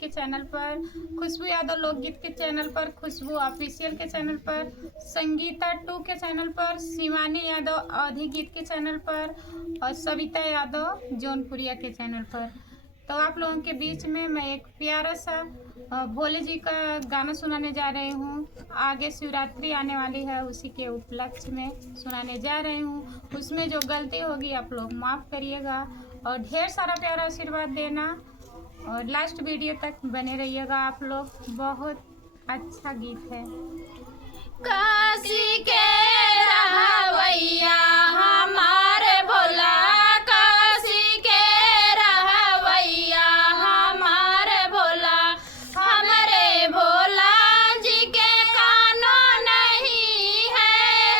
के चैनल पर, खुशबू यादव लोकगीत के चैनल पर, खुशबू ऑफिशियल के चैनल पर, संगीता 2 के चैनल पर, शिवानी यादव अवधी गीत के चैनल पर और सविता यादव जौनपुरिया के चैनल पर। तो आप लोगों के बीच में मैं एक प्यारा सा भोले जी का गाना सुनाने जा रही हूँ। आगे शिवरात्रि आने वाली है, उसी के उपलक्ष्य में सुनाने जा रही हूँ। उसमें जो गलती होगी आप लोग माफ़ करिएगा और ढेर सारा प्यारा आशीर्वाद देना और लास्ट वीडियो तक बने रहिएगा आप लोग। बहुत अच्छा गीत है। काशी के रहवैया हमारे भोला, काशी के रहवैया हमारे भोला, हमारे भोला जी के कानो नहीं है,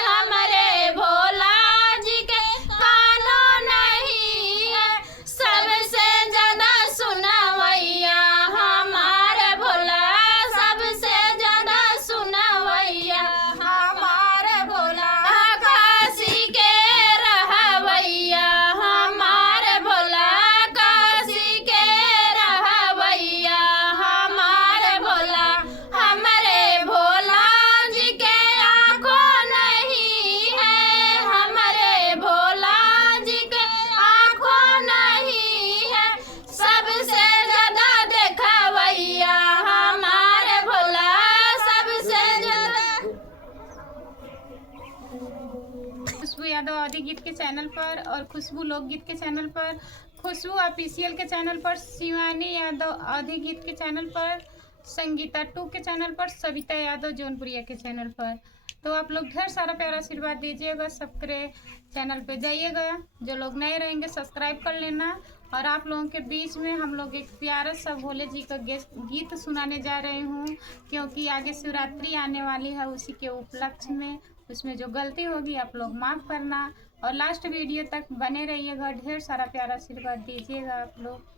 हमारे भोला जी के कानो नहीं है, सबसे ज्यादा सुनवैया हमारे भोला, सबसे ज्यादा सुनवैया हमारे भोला, काशी के रहवैया हमारे भोला, काशी के रहवैया हमारे भोला, हमारे भोला जी के आँखों नहीं है, हमारे भोला जी के आँखों नहीं है, सबसे ज्यादा देखवैया हमारे भोला, सबसे ज्यादा। खुशबू यादव अवधी गीत के चैनल पर और खुशबू लोकगीत के चैनल पर, खुशबू ऑफिशियल के चैनल पर, शिवानी यादव अवधी गीत के चैनल पर, संगीता 2 के चैनल पर, सविता यादव जौनपुरिया के चैनल पर। तो आप लोग ढेर सारा प्यारा आशीर्वाद दीजिएगा। सबके चैनल पे जाइएगा, जो लोग नए रहेंगे सब्सक्राइब कर लेना। और आप लोगों के बीच में हम लोग एक प्यारा सा भोले जी का गीत सुनाने जा रहे हूँ, क्योंकि आगे शिवरात्रि आने वाली है, उसी के उपलक्ष्य में। उसमें जो गलती होगी आप लोग माफ़ करना और लास्ट वीडियो तक बने रहिएगा। ढेर सारा प्यारा आशीर्वाद दीजिएगा आप लोग।